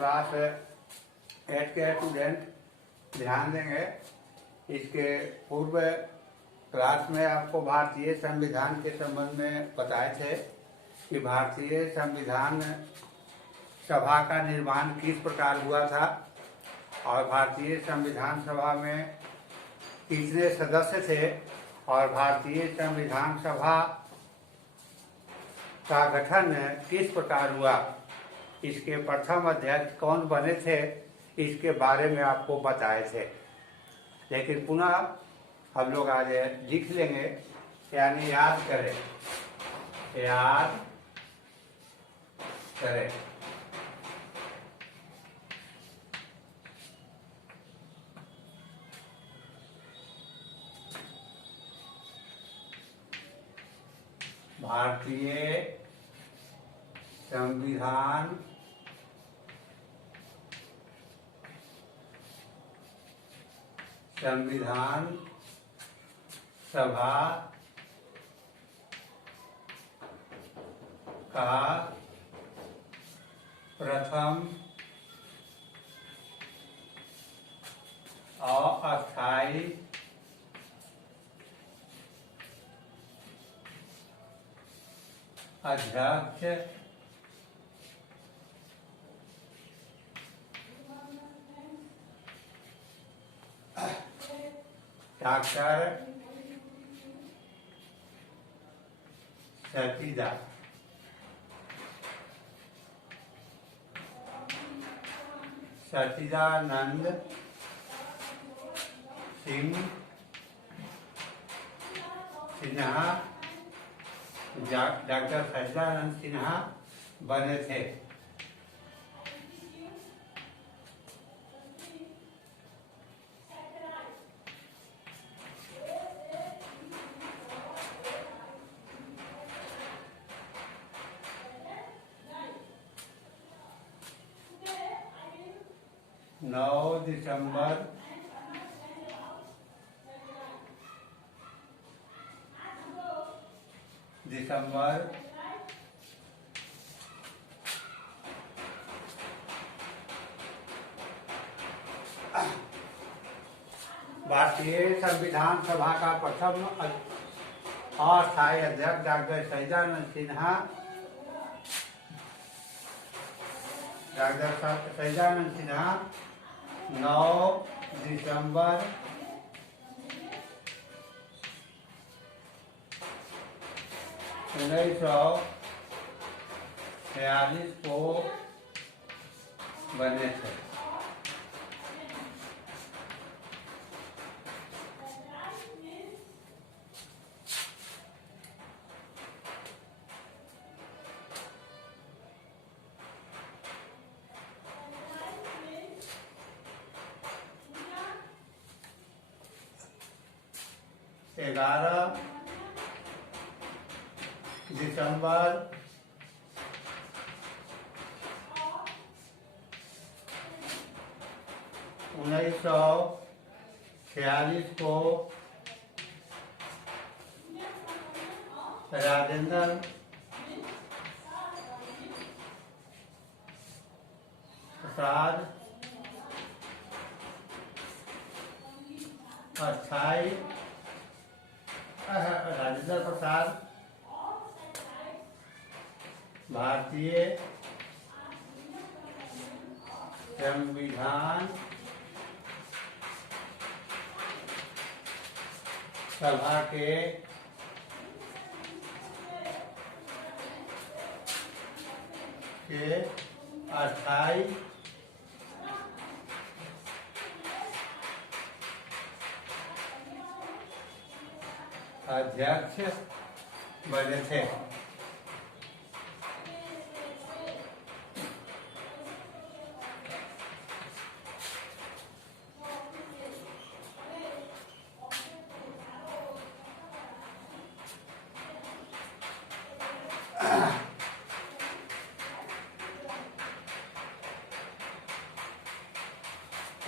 Class 8 के student ध्यान देंगे। इसके पूर्व क्लास में आपको भारतीय संविधान के संबंध में बताए थे कि भारतीय संविधान सभा का निर्माण किस प्रकार हुआ था और भारतीय संविधान सभा में कितने सदस्य थे और भारतीय संविधान सभा का गठन किस प्रकार हुआ, इसके प्रथम अध्यक्ष कौन बने थे, इसके बारे में आपको बताए थे। लेकिन पुनः हम लोग आज लिख लेंगे, यानी याद करें। भारतीय संविधान सभा का प्रथम अस्थायी अध्यक्ष डॉक्टर सच्चिदानंद सिन्हा डॉक्टर सच्चिदानंद सिन्हा बने थे। दिसंबर भारतीय संविधान सभा का प्रथम अस्थायी अध्यक्ष डॉक्टर सच्चिदानंद सिन्हा 9 दिसंबर 1946 को बने थे। दिसंबर 1946 को राजेंद्र प्रसाद भारतीय संविधान सभा के अस्थायी अध्यक्ष बने थे।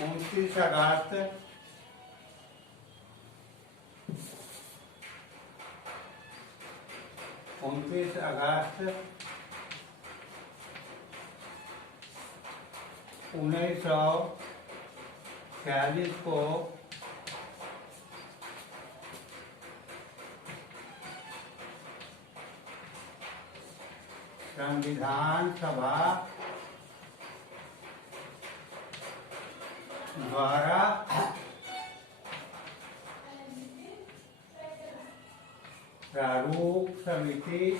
उनतीस अगस्त 29 अगस्त 1946 को संविधान सभा द्वारा प्रारूप समिति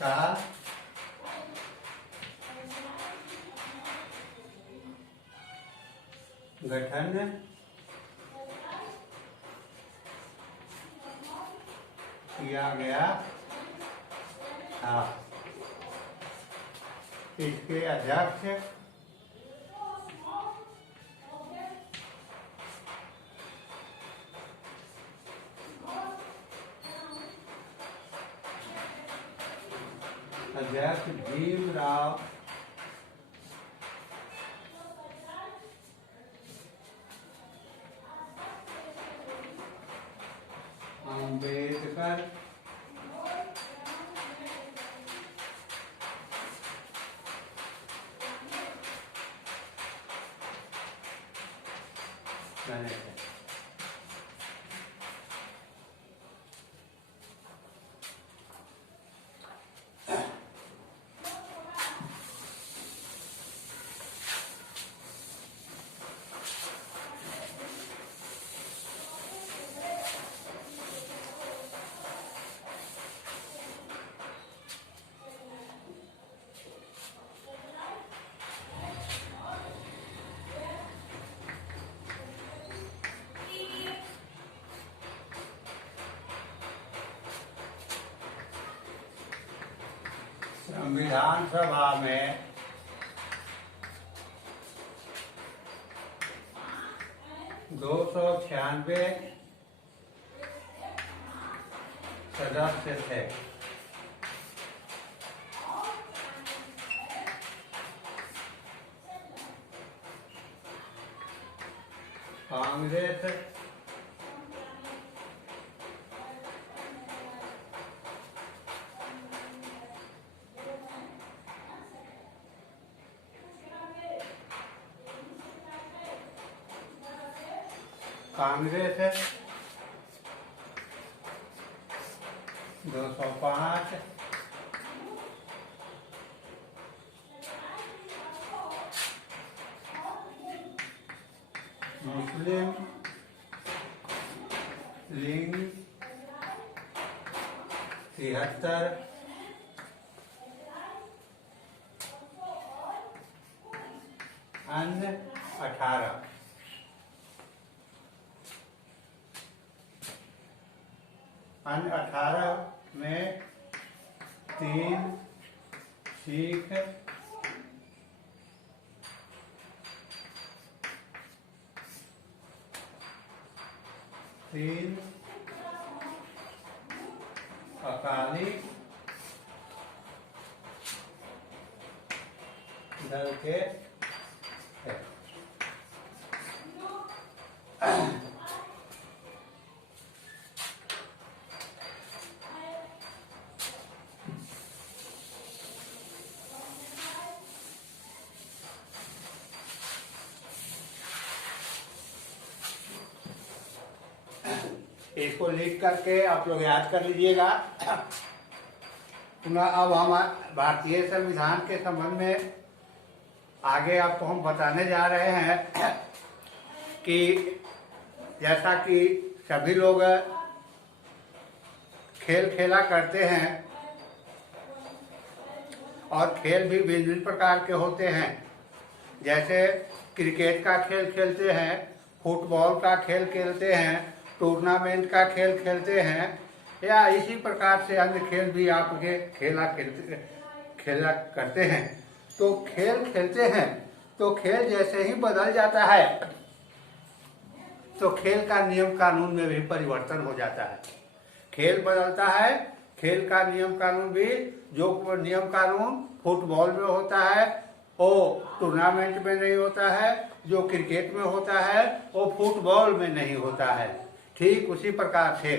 का गठन किया गया था। इसके अध्यक्ष भीमराव अम्बेडकर बने थे। संविधान सभा में दो 296 सदस्य थे। कांग्रेस कांग्रेस 205, मुस्लिम लीग 73, अन्य 18। अन्य 18 में 3 सिख, 3 अकाली दल के थे। इसको लिख करके आप लोग याद कर लीजिएगा। पुनः अब हम भारतीय संविधान के संबंध में आगे आपको हम बताने जा रहे हैं कि जैसा कि सभी लोग खेल खेला करते हैं और खेल भी भिन्न भिन्न प्रकार के होते हैं। जैसे क्रिकेट का खेल खेलते हैं, फुटबॉल का खेल खेलते हैं, टूर्नामेंट का खेल खेलते हैं, या इसी प्रकार से अन्य खेल भी आपके खेला करते हैं। तो खेल खेलते हैं तो खेल जैसे ही बदल जाता है तो खेल का नियम कानून में भी परिवर्तन हो जाता है। खेल बदलता है, खेल का नियम कानून भी, जो नियम कानून फुटबॉल में होता है वो टूर्नामेंट में नहीं होता है, जो क्रिकेट में होता है वो फुटबॉल में नहीं होता है। ठीक उसी प्रकार से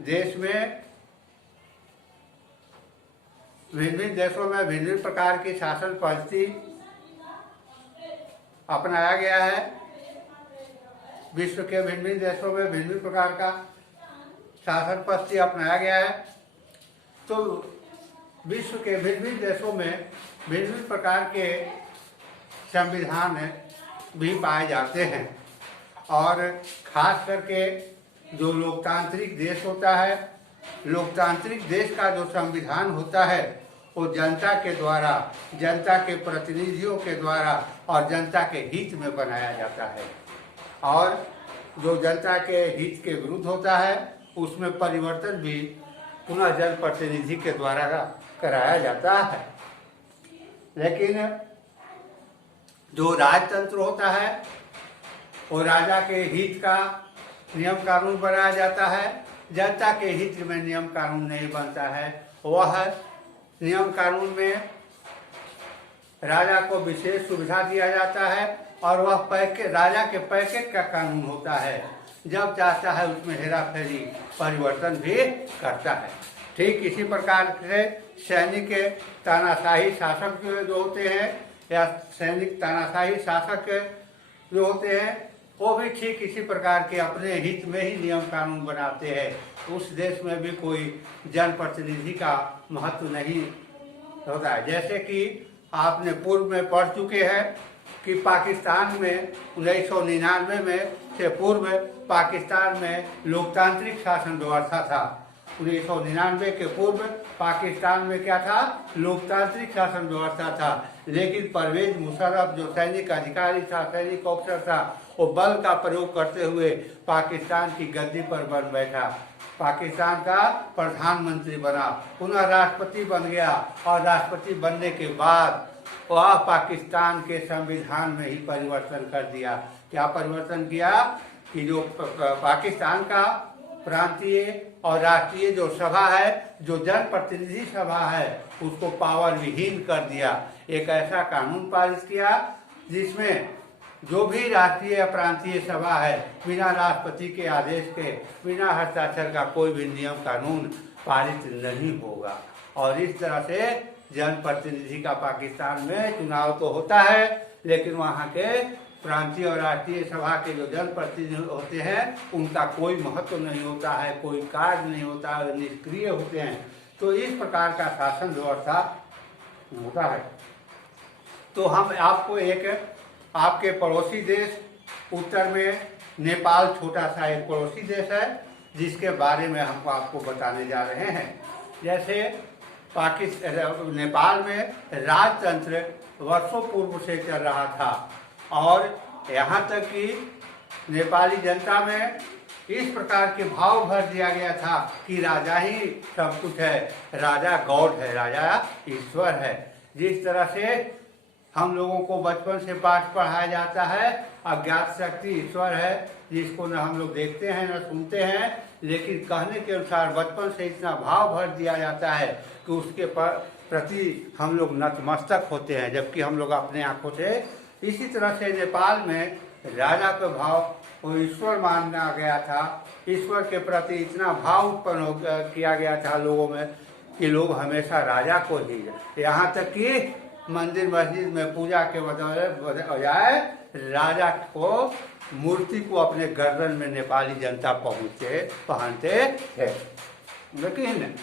देश में भिन्न भिन्न देशों में भिन्न भिन्न प्रकार की शासन पद्धति अपनाया गया है। विश्व के भिन्न भिन्न देशों में भिन्न भिन्न प्रकार का शासन पद्धति अपनाया गया है। तो विश्व के भिन्न भिन्न देशों में भिन्न भिन्न प्रकार के संविधान भी पाए जाते हैं और खास करके जो लोकतांत्रिक देश होता है, लोकतांत्रिक देश का जो संविधान होता है वो जनता के द्वारा, जनता के प्रतिनिधियों के द्वारा और जनता के हित में बनाया जाता है और जो जनता के हित के विरुद्ध होता है उसमें परिवर्तन भी पुनः जनप्रतिनिधि के द्वारा कराया जाता है। लेकिन जो राजतंत्र होता है वो राजा के हित का नियम कानून बनाया जाता है, जनता के हित में नियम कानून नहीं बनता है। वह नियम कानून में राजा को विशेष सुविधा दिया जाता है और वह राजा के पैकेट का कानून होता है, जब चाहता है उसमें हेरा फेरी परिवर्तन भी करता है। ठीक इसी प्रकार से सैनिक तानाशाही शासक जो होते हैं या सैनिक तानाशाही शासक जो होते हैं वो भी ठीक इसी प्रकार के अपने हित में ही नियम कानून बनाते हैं। उस देश में भी कोई जनप्रतिनिधि का महत्व नहीं होता है। जैसे कि आपने पूर्व में पढ़ चुके हैं कि पाकिस्तान में 1999 में से पूर्व पाकिस्तान में लोकतांत्रिक शासन व्यवस्था था। 1999 के पूर्व पाकिस्तान में क्या था? लोकतांत्रिक शासन व्यवस्था था। लेकिन परवेज मुशर्रफ जो सैनिक अधिकारी था, सैनिक ऑफिसर था, वो बल का प्रयोग करते हुए पाकिस्तान की गद्दी पर बन बैठा, पाकिस्तान का प्रधानमंत्री बना, पुनः राष्ट्रपति बन गया और राष्ट्रपति बनने के बाद वह पाकिस्तान के संविधान में ही परिवर्तन कर दिया। क्या परिवर्तन किया कि जो पाकिस्तान का प्रांतीय और राष्ट्रीय जो सभा है, जो जनप्रतिनिधि सभा है, उसको पावर विहीन कर दिया। एक ऐसा कानून पारित किया जिसमें जो भी राष्ट्रीय या प्रांतीय सभा है बिना राष्ट्रपति के आदेश के, बिना हस्ताक्षर का कोई भी नियम कानून पारित नहीं होगा। और इस तरह से जनप्रतिनिधि का पाकिस्तान में चुनाव तो होता है, लेकिन वहाँ के प्रांतीय और राष्ट्रीय सभा के जो जनप्रतिनिधि होते हैं उनका कोई महत्व नहीं होता है, कोई कार्य नहीं होता है, निष्क्रिय होते हैं। तो इस प्रकार का शासन व्यवस्था होता है। तो हम आपको एक आपके पड़ोसी देश उत्तर में नेपाल छोटा सा एक पड़ोसी देश है जिसके बारे में हम आपको बताने जा रहे हैं। जैसे नेपाल में राजतंत्र वर्षों पूर्व से चल रहा था और यहाँ तक कि नेपाली जनता में इस प्रकार के भाव भर दिया गया था कि राजा ही सब कुछ है, राजा गॉड है, राजा ईश्वर है। जिस तरह से हम लोगों को बचपन से पाठ पढ़ाया जाता है अज्ञात शक्ति ईश्वर है, जिसको न हम लोग देखते हैं न सुनते हैं, लेकिन कहने के अनुसार बचपन से इतना भाव भर दिया जाता है कि उसके प्रति हम लोग नतमस्तक होते हैं, जबकि हम लोग अपने आंखों से। इसी तरह से नेपाल में राजा का भाव वो ईश्वर माना गया था, ईश्वर के प्रति इतना भाव उत्पन्न किया गया था लोगों में कि लोग हमेशा राजा को ही, यहाँ तक कि मंदिर मस्जिद में पूजा के बजाय राजा को मूर्ति को अपने गर्दन में नेपाली जनता पहनते थे। लेकिन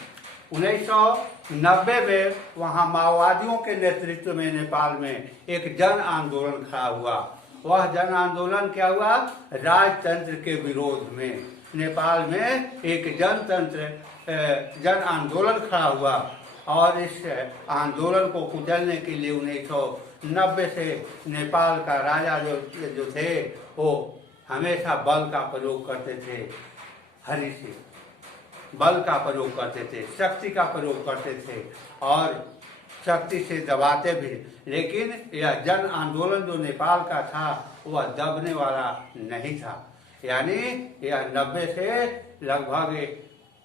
1990 में वहाँ माओवादियों के नेतृत्व में नेपाल में एक जन आंदोलन खड़ा हुआ। वह जन आंदोलन क्या हुआ? राजतंत्र के विरोध में नेपाल में एक जन आंदोलन खड़ा हुआ और इस आंदोलन को कुचलने के लिए 1990 से नेपाल का राजा जो थे वो हमेशा बल का प्रयोग करते थे, हरि से बल का प्रयोग करते थे, शक्ति का प्रयोग करते थे और शक्ति से दबाते भी। लेकिन यह जन आंदोलन जो नेपाल का था वह दबने वाला नहीं था। यानी यह 90 से लगभग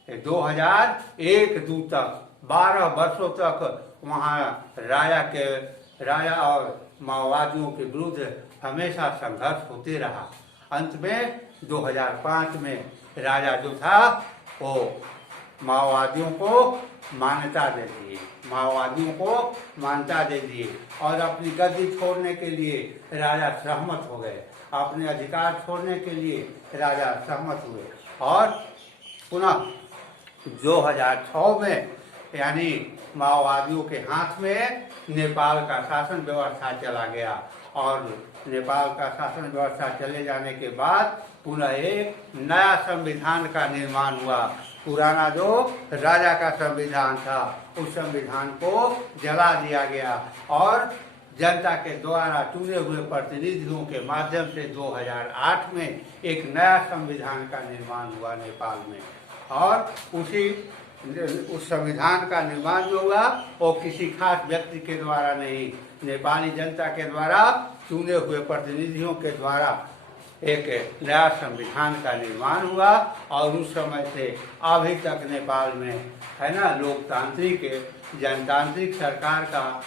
2001-2 तक 12 वर्षों तक वहाँ राजा और माओवादियों के विरुद्ध हमेशा संघर्ष होते रहा। अंत में 2005 में राजा जो था वो माओवादियों को मान्यता दे दिए, माओवादियों को मान्यता दे दिए और अपनी गद्दी छोड़ने के लिए राजा सहमत हो गए, अपने अधिकार छोड़ने के लिए राजा सहमत हुए। और पुनः 2006 में यानी माओवादियों के हाथ में नेपाल का शासन व्यवस्था चला गया और नेपाल का शासन व्यवस्था चले जाने के बाद पुनः एक नया संविधान का निर्माण हुआ। पुराना जो राजा का संविधान था उस संविधान को जला दिया गया और जनता के द्वारा चुने हुए प्रतिनिधियों के माध्यम से 2008 में एक नया संविधान का निर्माण हुआ नेपाल में। और उस संविधान का निर्माण जो हुआ वो किसी खास व्यक्ति के द्वारा नहीं, नेपाली जनता के द्वारा चुने हुए प्रतिनिधियों के द्वारा एक नया संविधान का निर्माण हुआ। और उस समय से अभी तक नेपाल में है ना लोकतांत्रिक जनतांत्रिक सरकार का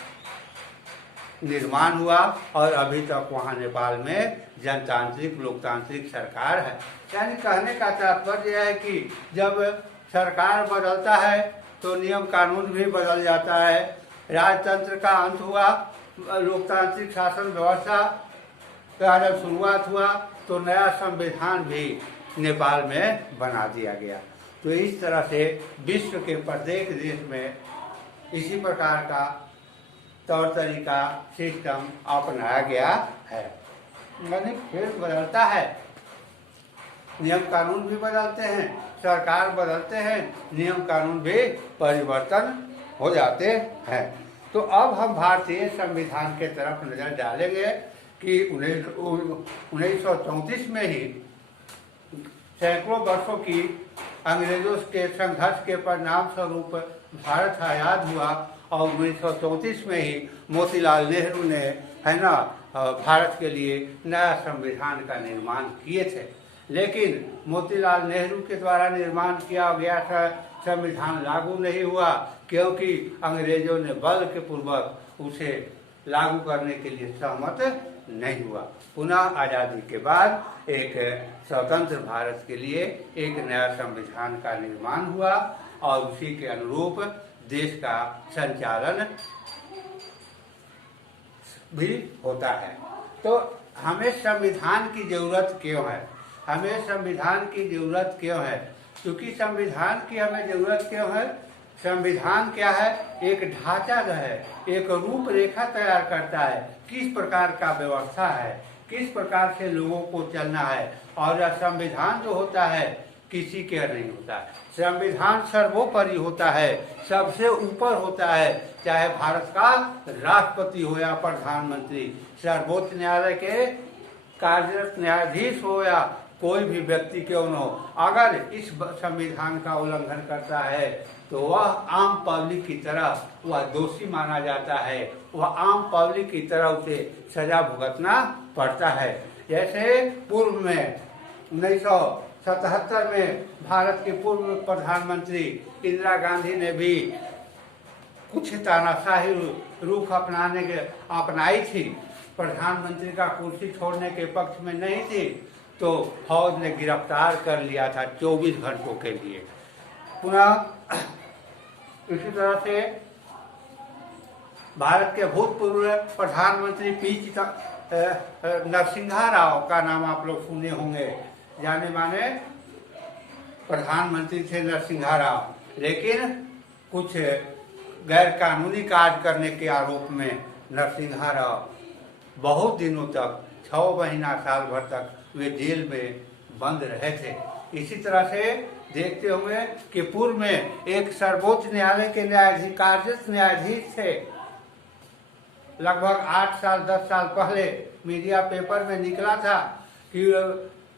निर्माण हुआ और अभी तक वहाँ नेपाल में जनतांत्रिक लोकतांत्रिक सरकार है। यानी कहने का तात्पर्य यह है कि जब सरकार बदलता है तो नियम कानून भी बदल जाता है। राजतंत्र का अंत हुआ, लोकतांत्रिक शासन व्यवस्था का जब शुरुआत हुआ तो नया संविधान भी नेपाल में बना दिया गया। तो इस तरह से विश्व के प्रत्येक देश में इसी प्रकार का तौर तरीका सिस्टम अपनाया गया है। यानी फिर बदलता है, नियम कानून भी बदलते हैं, सरकार बदलते हैं, नियम कानून भी परिवर्तन हो जाते हैं। तो अब हम भारतीय संविधान के तरफ नजर डालेंगे कि 1934 में ही सैकड़ों वर्षों की अंग्रेजों के संघर्ष के परिणाम स्वरूप भारत आजाद हुआ और 1934 में ही मोतीलाल नेहरू ने है ना भारत के लिए नया संविधान का निर्माण किए थे। लेकिन मोतीलाल नेहरू के द्वारा निर्माण किया गया था संविधान लागू नहीं हुआ क्योंकि अंग्रेजों ने बल के पूर्वक उसे लागू करने के लिए सहमत नहीं हुआ। पुनः आज़ादी के बाद एक स्वतंत्र भारत के लिए एक नया संविधान का निर्माण हुआ और उसी के अनुरूप देश का संचालन भी होता है। तो हमें संविधान की जरूरत क्यों है? हमें संविधान की जरूरत क्यों है? क्योंकि संविधान की हमें जरूरत क्यों है? संविधान क्या है? एक ढांचा जो है, एक रूपरेखा तैयार करता है, किस प्रकार का व्यवस्था है, किस प्रकार से लोगों को चलना है। और यह संविधान जो होता है किसी के नहीं होता है, संविधान सर्वोपरि होता है, सबसे ऊपर होता है। चाहे भारत का राष्ट्रपति हो या प्रधानमंत्री, सर्वोच्च न्यायालय के कार्यरत न्यायाधीश हो या कोई भी व्यक्ति क्यों न हो, अगर इस संविधान का उल्लंघन करता है तो वह आम पब्लिक की तरह वह दोषी माना जाता है, वह आम पब्लिक की तरह उसे सजा भुगतना पड़ता है। जैसे पूर्व में 1977 में भारत के पूर्व प्रधानमंत्री इंदिरा गांधी ने भी कुछ तानाशाही रुख अपनाई थी, प्रधानमंत्री का कुर्सी छोड़ने के पक्ष में नहीं थी, तो फौज ने गिरफ्तार कर लिया था 24 घंटों के लिए। पुनः इसी तरह से भारत के भूतपूर्व प्रधानमंत्री पी नरसिम्हा राव का नाम आप लोग सुने होंगे, जाने माने प्रधानमंत्री थे नरसिम्हा राव, लेकिन कुछ गैर कानूनी कार्य करने के आरोप में नरसिम्हा राव बहुत दिनों तक 6 महीना साल भर तक वे जेल में बंद रहे थे। इसी तरह से देखते होंगे कि पूर्व में एक सर्वोच्च न्यायालय के न्यायाधीश थे, लगभग 8 साल 10 साल पहले मीडिया पेपर में निकला था कि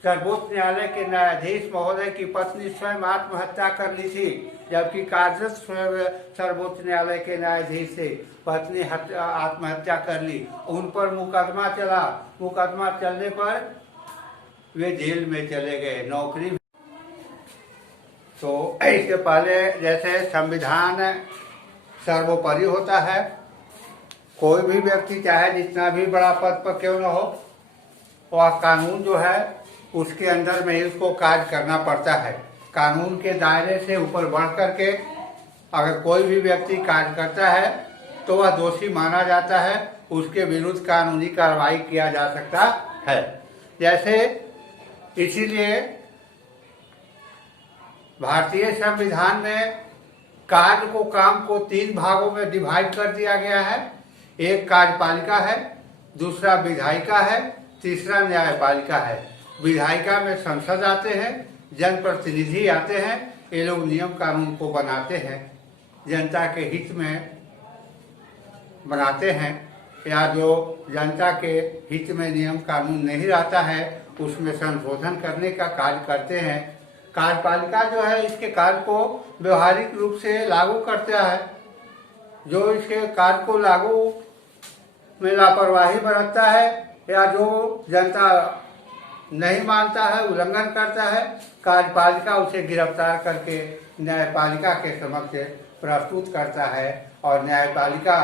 सर्वोच्च न्यायालय के न्यायाधीश महोदय की पत्नी स्वयं आत्महत्या कर ली थी, जबकि कार्यरत सर्वोच्च न्यायालय के न्यायाधीश से पत्नी आत्महत्या कर ली। उन पर मुकदमा चला, मुकदमा चलने पर वे जेल में चले गए, नौकरी। तो इसके पहले जैसे संविधान सर्वोपरि होता है, कोई भी व्यक्ति चाहे जितना भी बड़ा पद पर क्यों न हो, वह कानून जो है उसके अंदर में ही उसको कार्य करना पड़ता है। कानून के दायरे से ऊपर बढ़ करके अगर कोई भी व्यक्ति कार्य करता है तो वह दोषी माना जाता है, उसके विरुद्ध कानूनी कार्रवाई किया जा सकता है। जैसे इसीलिए भारतीय संविधान में कार्य को, काम को 3 भागों में डिवाइड कर दिया गया है। एक कार्यपालिका है, दूसरा विधायिका है, तीसरा न्यायपालिका है। विधायिका में संसद आते हैं, जनप्रतिनिधि आते हैं, ये लोग नियम कानून को बनाते हैं, जनता के हित में बनाते हैं, या जो जनता के हित में नियम कानून नहीं रहता है उसमें संशोधन करने का कार्य करते हैं। कार्यपालिका जो है इसके कार्य को व्यवहारिक रूप से लागू करता है। जो इसके कार्य को लागू में लापरवाही बरतता है या जो जनता नहीं मानता है, उल्लंघन करता है, कार्यपालिका उसे गिरफ्तार करके न्यायपालिका के समक्ष प्रस्तुत करता है और न्यायपालिका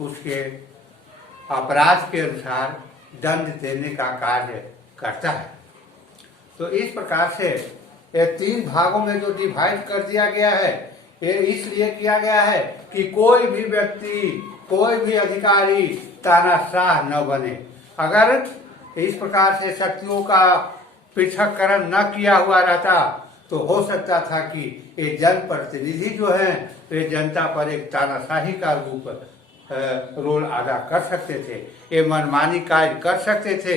उसके अपराध के अनुसार दंड देने का कार्य करता है। तो इस प्रकार से ये 3 भागों में जो डिवाइड कर दिया गया है, ये इसलिए किया गया है कि कोई भी व्यक्ति, कोई भी अधिकारी तानाशाह न बने। अगर इस प्रकार से शक्तियों का पृथक्करण न किया हुआ रहता तो हो सकता था कि ये जनप्रतिनिधि जो हैं वे जनता पर एक तानाशाही का रोल अदा कर सकते थे, ये मनमानी कार्य कर सकते थे,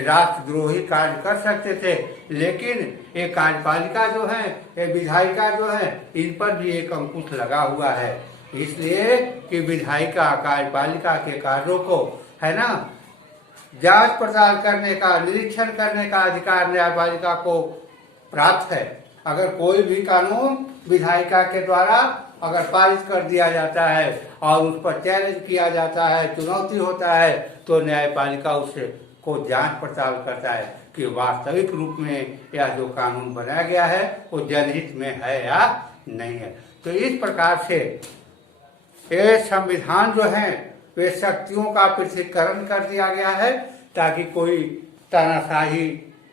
राष्ट्रद्रोही कार्य कर सकते थे। लेकिन ये कार्यपालिका जो है, ये विधायिका जो है, इन पर भी एक अंकुश लगा हुआ है, इसलिए कि विधायिका कार्यपालिका के कार्यों को है ना जांच पड़ताल करने का, निरीक्षण करने का अधिकार न्यायपालिका को प्राप्त है। अगर कोई भी कानून विधायिका के द्वारा अगर पारित कर दिया जाता है और उस पर चैलेंज किया जाता है, चुनौती होता है, तो न्यायपालिका उसे को जांच पड़ताल करता है कि वास्तविक रूप में यह जो कानून बनाया गया है वो जनहित में है या नहीं है। तो इस प्रकार से ये संविधान जो है वे शक्तियों का पृथक्करण कर दिया गया है ताकि कोई तानाशाही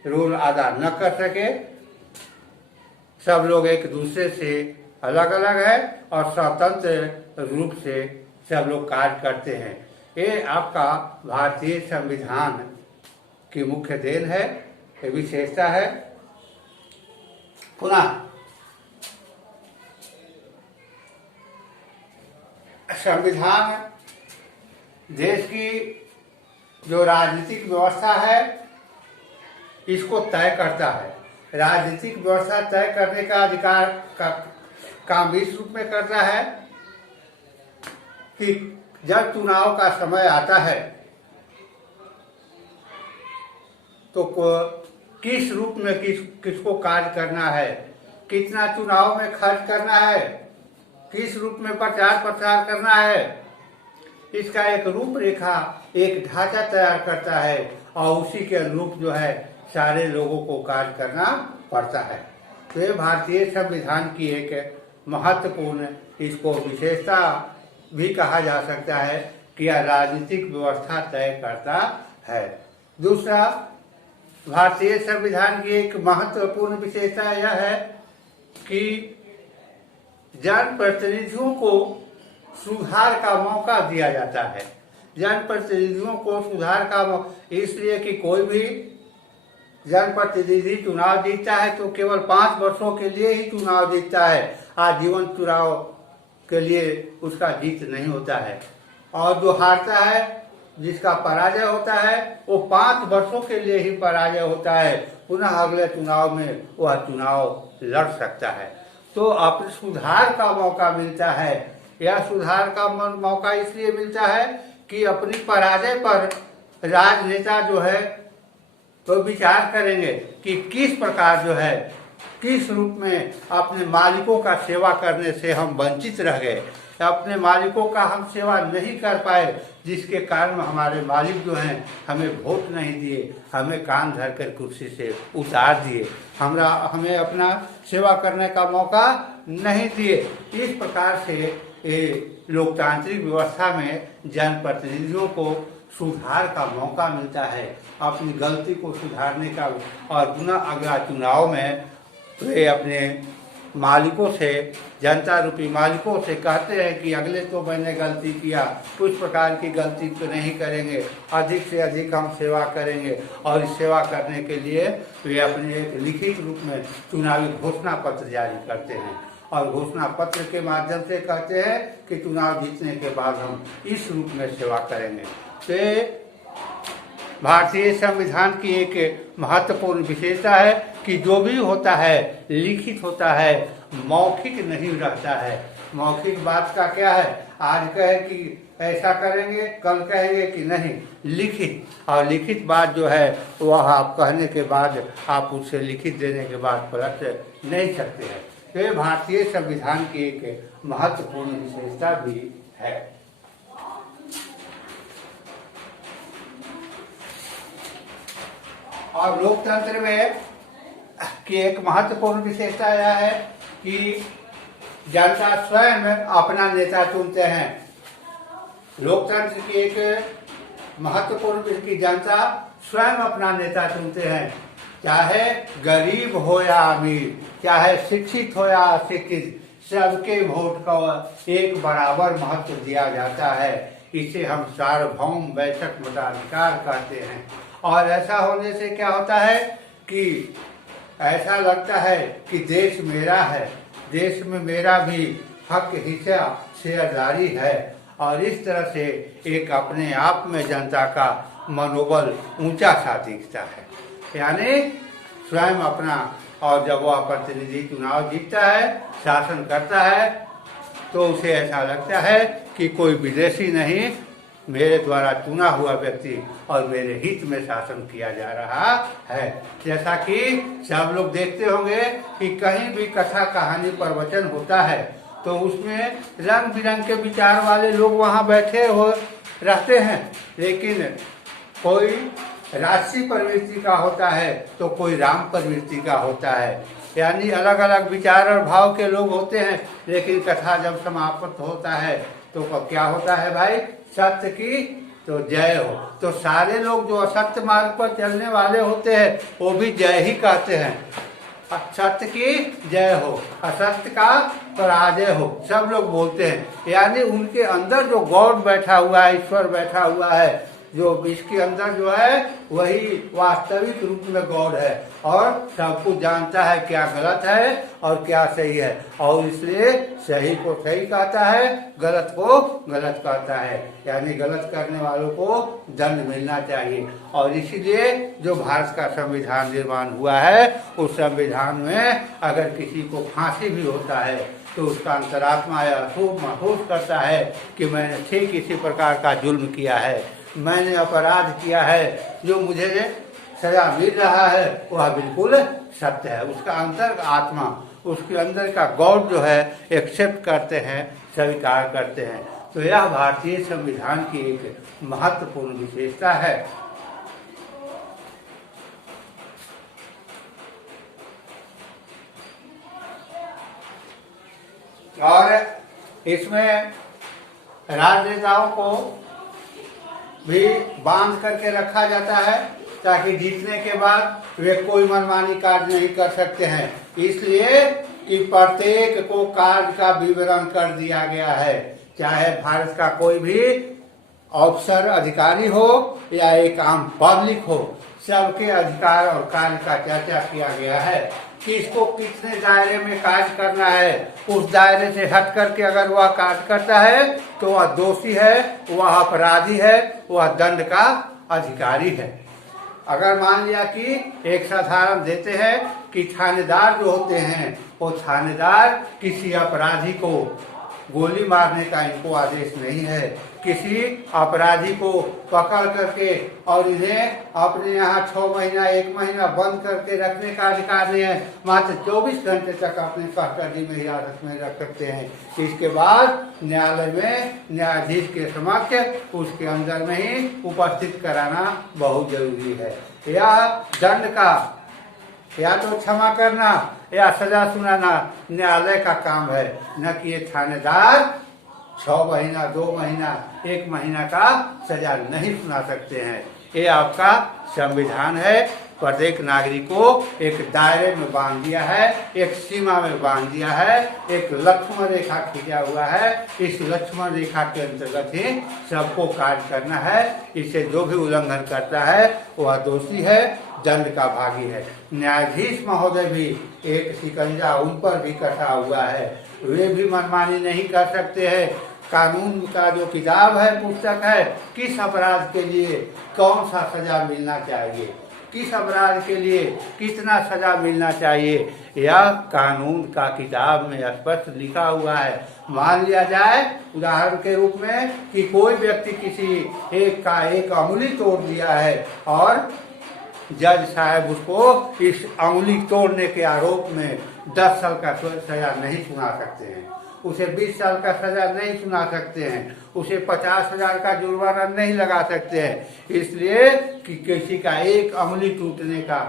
रोल अदा न कर सके। सब लोग एक दूसरे से अलग अलग है और स्वतंत्र रूप से सब लोग कार्य करते हैं। ये आपका भारतीय संविधान की मुख्य देन है, ये विशेषता है। पुनः संविधान देश की जो राजनीतिक व्यवस्था है इसको तय करता है। राजनीतिक व्यवस्था तय करने का अधिकार का काम इस रूप में करता है कि जब चुनाव का समय आता है तो किस रूप में किसको कार्य करना है, कितना चुनाव में खर्च करना है, किस रूप में प्रचार प्रसार करना है, इसका एक रूपरेखा, एक ढांचा तैयार करता है और उसी के अनुरूप जो है सारे लोगों को कार्य करना पड़ता है। तो ये भारतीय संविधान की एक महत्वपूर्ण, इसको विशेषता भी कहा जा सकता है कि यह राजनीतिक व्यवस्था तय करता है। दूसरा, भारतीय संविधान की एक महत्वपूर्ण विशेषता यह है कि जनप्रतिनिधियों को सुधार का मौका दिया जाता है। जनप्रतिनिधियों को सुधार का मौका इसलिए कि कोई भी जनप्रतिनिधि चुनाव जीतता है तो केवल 5 वर्षों के लिए ही चुनाव जीतता है, आजीवन चुनाव के लिए उसका जीत नहीं होता है। और जो हारता है, जिसका पराजय होता है, वो 5 वर्षों के लिए ही पराजय होता है, पुनः अगले चुनाव में वह चुनाव लड़ सकता है। तो अपने सुधार का मौका मिलता है। यह सुधार का मौका इसलिए मिलता है कि अपनी पराजय पर राजनेता जो है तो विचार करेंगे कि किस प्रकार जो है, किस रूप में अपने मालिकों का सेवा करने से हम वंचित रह गए, अपने मालिकों का हम सेवा नहीं कर पाए, जिसके कारण हमारे मालिक जो हैं हमें वोट नहीं दिए, हमें कान धर कर कुर्सी से उतार दिए, हमें अपना सेवा करने का मौका नहीं दिए। इस प्रकार से ये लोकतांत्रिक व्यवस्था में जनप्रतिनिधियों को सुधार का मौका मिलता है, अपनी गलती को सुधारने का और पुनः अगला चुनाव में वे अपने मालिकों से, जनता रूपी मालिकों से कहते हैं कि अगले तो मैंने गलती किया, कुछ प्रकार की गलती तो नहीं करेंगे, अधिक से अधिक हम सेवा करेंगे। और इस सेवा करने के लिए वे अपने एक लिखित रूप में चुनावी घोषणा पत्र जारी करते हैं और घोषणा पत्र के माध्यम से कहते हैं कि चुनाव जीतने के बाद हम इस रूप में सेवा करेंगे। तो भारतीय संविधान की एक महत्वपूर्ण विशेषता है कि जो भी होता है लिखित होता है, मौखिक नहीं रहता है। मौखिक बात का क्या है, आज कहे कि ऐसा करेंगे, कल कहेंगे कि नहीं, लिखित। और लिखित बात जो है वह आप कहने के बाद, आप उससे लिखित देने के बाद पलट नहीं सकते हैं। तो ये भारतीय संविधान की एक महत्वपूर्ण विशेषता भी है। और लोकतंत्र में की एक महत्वपूर्ण विशेषता यह है कि जनता स्वयं अपना नेता चुनते हैं। लोकतंत्र की एक महत्वपूर्ण की जनता स्वयं अपना नेता चुनते हैं, चाहे गरीब हो या अमीर, चाहे शिक्षित हो या अशिक्षित, सबके वोट का एक बराबर महत्व दिया जाता है। इसे हम सार्वभौम वैश्विक मताधिकार कहते हैं। और ऐसा होने से क्या होता है कि ऐसा लगता है कि देश मेरा है, देश में मेरा भी हक, हिस्सा, शेयरदारी है। और इस तरह से एक अपने आप में जनता का मनोबल ऊंचा सा दिखता है। यानी स्वयं अपना, और जब वह प्रतिनिधि चुनाव जीतता है, शासन करता है, तो उसे ऐसा लगता है कि कोई विदेशी नहीं, मेरे द्वारा चुना हुआ व्यक्ति और मेरे हित में शासन किया जा रहा है। जैसा कि सब लोग देखते होंगे कि कहीं भी कथा कहानी प्रवचन होता है तो उसमें रंग बिरंग के विचार वाले लोग वहाँ बैठे हो रहते हैं, लेकिन कोई राजसी प्रवृत्ति का होता है तो कोई राम प्रवृत्ति का होता है। यानी अलग अलग विचार और भाव के लोग होते हैं, लेकिन कथा जब समाप्त होता है तो क्या होता है भाई, सत्य की तो जय हो। तो सारे लोग जो असत्य मार्ग पर चलने वाले होते हैं वो भी जय ही कहते हैं, सत्य की जय हो, असत्य का पराजय हो, सब लोग बोलते हैं। यानी उनके अंदर जो गॉड बैठा हुआ है, ईश्वर बैठा हुआ है, जो इसके अंदर जो है वही वास्तविक रूप में गॉड है और सब कुछ जानता है क्या गलत है और क्या सही है, और इसलिए सही को सही कहता है, गलत को गलत कहता है। यानी गलत करने वालों को दंड मिलना चाहिए। और इसीलिए जो भारत का संविधान निर्माण हुआ है, उस संविधान में अगर किसी को फांसी भी होता है तो उसका अंतरात्मा यह खूब महसूस करता है कि मैंने ठीक इसी प्रकार का जुल्म किया है, मैंने अपराध किया है, जो मुझे सजा मिल रहा है वह बिल्कुल सत्य है। उसका अंतर आत्मा, उसके अंदर का गॉड जो है एक्सेप्ट करते हैं, स्वीकार करते हैं। तो यह भारतीय संविधान की एक महत्वपूर्ण विशेषता है। और इसमें राजनेताओं को भी बांध करके रखा जाता है ताकि जीतने के बाद वे कोई मनमानी कार्य नहीं कर सकते हैं। इसलिए कि प्रत्येक को कार्य का विवरण कर दिया गया है, चाहे भारत का कोई भी अफसर अधिकारी हो या एक आम पब्लिक हो, सबके अधिकार और कार्य का चर्चा किया गया है कि इसको कितने दायरे में कार्य करना है। उस दायरे से हट करके अगर वह कार्य करता है तो वह दोषी है, वह अपराधी है, वह दंड का अधिकारी है। अगर मान लिया कि एक साधारण देते हैं कि थानेदार जो होते हैं वो थानेदार किसी अपराधी को गोली मारने का इनको आदेश नहीं है, किसी अपराधी को पकड़ करके और इन्हें अपने यहाँ 6 महीना 1 महीना बंद करके रखने का अधिकार नहीं है। मात्र 24 घंटे तक अपने कस्टडी में हिरासत में रख सकते हैं। इसके बाद न्यायालय में न्यायाधीश के समक्ष उसके अंदर में ही उपस्थित कराना बहुत जरूरी है। यह दंड का या तो क्षमा करना या सजा सुनाना न्यायालय का काम है, न कि ये थानेदार 6 महीना, 2 महीना, 1 महीना का सजा नहीं सुना सकते हैं। ये आपका संविधान है। प्रत्येक नागरिक को एक दायरे में बांध दिया है, एक सीमा में बांध दिया है, एक लक्ष्मण रेखा खींचा हुआ है। इस लक्ष्मण रेखा के अंतर्गत ही सबको कार्य करना है। इसे जो भी उल्लंघन करता है वह दोषी है, दंड का भागी है। न्यायाधीश महोदय भी एक शिकंजा उन पर भी कसा हुआ है, वे भी मनमानी नहीं कर सकते हैं। कानून का जो किताब है, पुस्तक है, किस अपराध के लिए कौन सा सजा मिलना चाहिए, किस अपराध के लिए कितना सजा मिलना चाहिए, यह कानून का किताब में स्पष्ट लिखा हुआ है। मान लिया जाए उदाहरण के रूप में कि कोई व्यक्ति किसी एक का एक अंगुली तोड़ दिया है और जज साहब उसको इस अंगुली तोड़ने के आरोप में 10 साल का सजा नहीं सुना सकते हैं, उसे 20 साल का सजा नहीं सुना सकते हैं, उसे 50,000 का जुर्माना नहीं लगा सकते हैं, इसलिए कि किसी का एक अंगुली टूटने का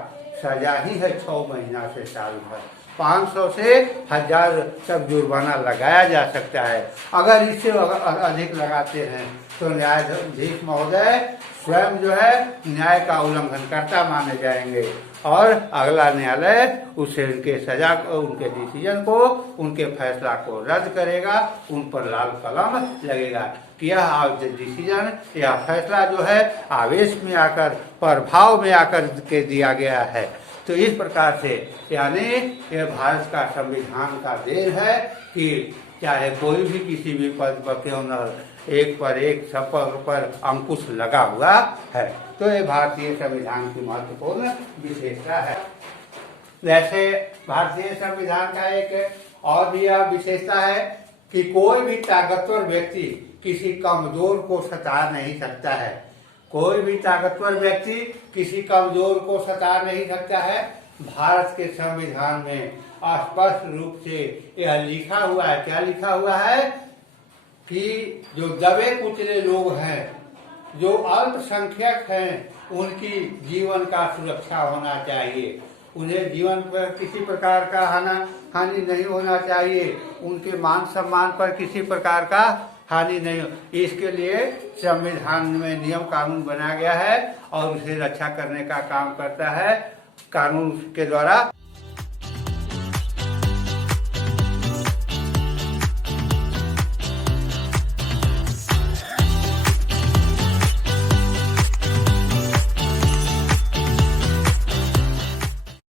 सजा ही है 6 महीना से साल भर। 500 से 1000 तक जुर्माना लगाया जा सकता है। अगर इससे अधिक लगाते हैं तो न्यायाधीश महोदय स्वयं जो है न्याय का उल्लंघनकर्ता माने जाएंगे और अगला न्यायालय उससे उनके सजा को, उनके डिसीजन को, उनके फैसला को रद्द करेगा, उन पर लाल कलम लगेगा कि यह डिसीजन या फैसला जो है आवेश में आकर, प्रभाव में आकर के दिया गया है। तो इस प्रकार से यानी ये भारत का संविधान का देन है कि चाहे कोई भी किसी भी पद पर क्यों न, एक पर एक सब पर अंकुश लगा हुआ है। तो ये भारतीय संविधान की महत्वपूर्ण विशेषता है। वैसे भारतीय संविधान का एक और भी यह विशेषता है कि कोई भी ताकतवर व्यक्ति किसी कमजोर को सता नहीं सकता है। कोई भी ताकतवर व्यक्ति किसी कमजोर को सता नहीं सकता है। भारत के संविधान में स्पष्ट रूप से यह लिखा हुआ है। क्या लिखा हुआ है कि जो दबे कुचले लोग हैं, जो अल्पसंख्यक हैं, उनकी जीवन का सुरक्षा होना चाहिए, उन्हें जीवन पर किसी प्रकार का हानि नहीं होना चाहिए, उनके मान सम्मान पर किसी प्रकार का हानि नहीं हो। इसके लिए संविधान में नियम कानून बनाया गया है और उसे रक्षा करने का काम करता है कानून के द्वारा।